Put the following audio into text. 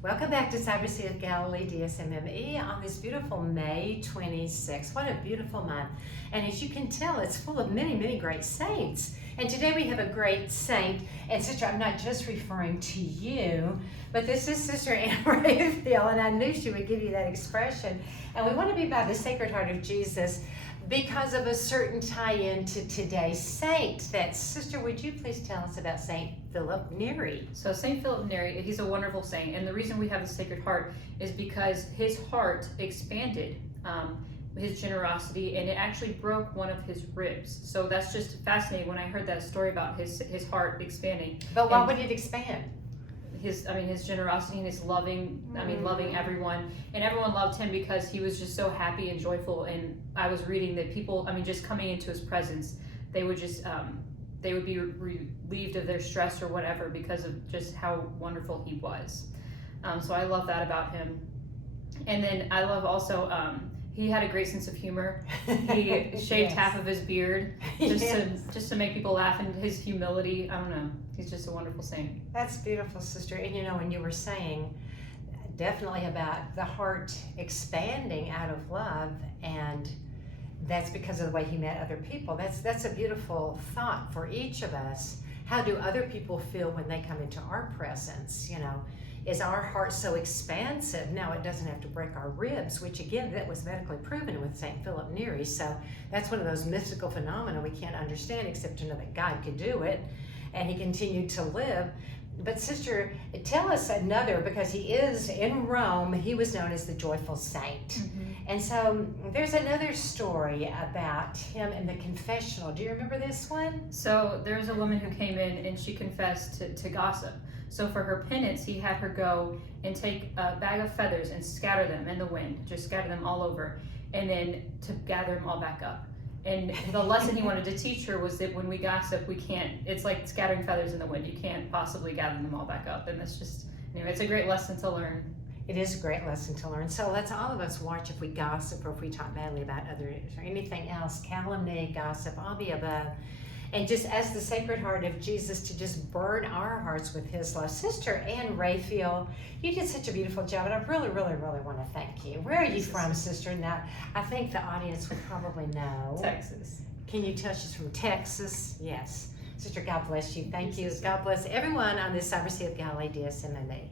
Welcome back to Cybersea of Galilee, DSMME, on this beautiful May 26th. What a beautiful month. And as you can tell, it's full of many, many great saints. And today we have a great saint. And sister, I'm not just referring to you, but this is Sister Anne Raphael, and I knew she would give you that expression. And we want to be by the Sacred Heart of Jesus because of a certain tie-in to today's saint. That, Sister, would you please tell us about Saint Philip Neri? So Saint Philip Neri, he's a wonderful saint, and the reason we have the Sacred Heart is because his heart expanded, his generosity, and it actually broke one of his ribs. So that's just fascinating when I heard that story about his heart expanding. But why would it expand? His generosity and his loving, loving everyone, and everyone loved him because he was just so happy and joyful. And I was reading that people, just coming into his presence, they would just, they would be relieved of their stress or whatever because of just how wonderful he was. So I love that about him. And then I love also, he had a great sense of humor. He shaved half of his beard just to make people laugh, and his humility, I don't know. He's just a wonderful saint. That's beautiful, Sister. And when you were saying definitely about the heart expanding out of love, and that's because of the way he met other people. That's a beautiful thought for each of us. How do other people feel when they come into our presence? Is our heart so expansive? Now, it doesn't have to break our ribs, which again, that was medically proven with St. Philip Neri. So that's one of those mystical phenomena we can't understand except to know that God could do it, and he continued to live. But Sister, tell us another, because he is in Rome, he was known as the joyful saint. Mm-hmm. And so there's another story about him in the confessional. Do you remember this one? So there's a woman who came in and she confessed to gossip. So for her penance, he had her go and take a bag of feathers and scatter them in the wind, just scatter them all over, and then to gather them all back up. And the lesson he wanted to teach her was that when we gossip, it's like scattering feathers in the wind. You can't possibly gather them all back up. And that's just, it's a great lesson to learn. It is a great lesson to learn. So let's all of us watch if we gossip or if we talk badly about others or anything else, calumny, gossip, all the above. And just ask the Sacred Heart of Jesus to just burn our hearts with his love. Sister Anne Raphael, you did such a beautiful job, and I really, really, really want to thank you. Where are you from, Sister? Now, I think the audience would probably know. Texas. Can you tell she's from Texas? Yes. Sister, God bless you. Thank you. God bless everyone on this Cybersea of Galilee DSMME.